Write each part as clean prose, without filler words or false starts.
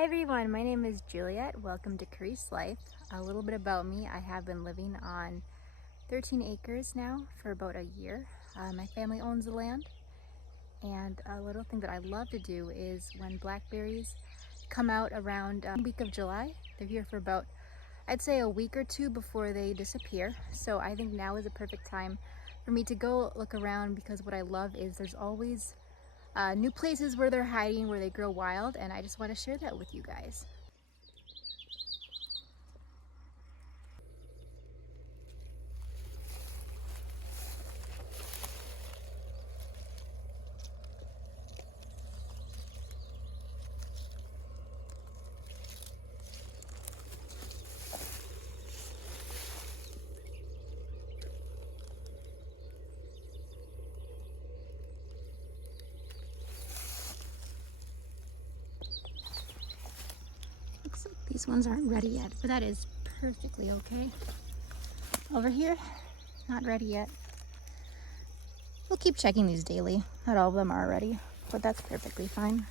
Hi everyone, my name is Juliet. Welcome to Carice Life. A little bit about me: I have been living on 13 acres now for about a year. My family owns the land, and a little thing that I love to do is when blackberries come out around the week of July. They're here for about, I'd say, a week or two before they disappear. So I think now is a perfect time for me to go look around, because what I love is there's always new places where they're hiding, where they grow wild, and I just want to share that with you guys. Looks like these ones aren't ready yet, but that is perfectly okay. Over here, not ready yet. We'll keep checking these daily. Not all of them are ready, but that's perfectly fine.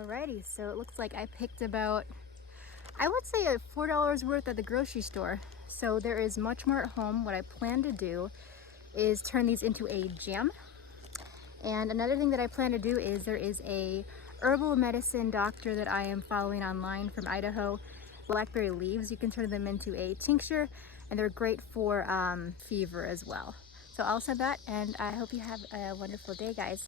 Alrighty, so it looks like I picked about, I would say, a $4 worth at the grocery store. So there is much more at home. What I plan to do is turn these into a jam. And another thing that I plan to do is there is a herbal medicine doctor that I am following online from Idaho. Blackberry leaves, you can turn them into a tincture, and they're great for fever as well. So I'll send that, and I hope you have a wonderful day, guys.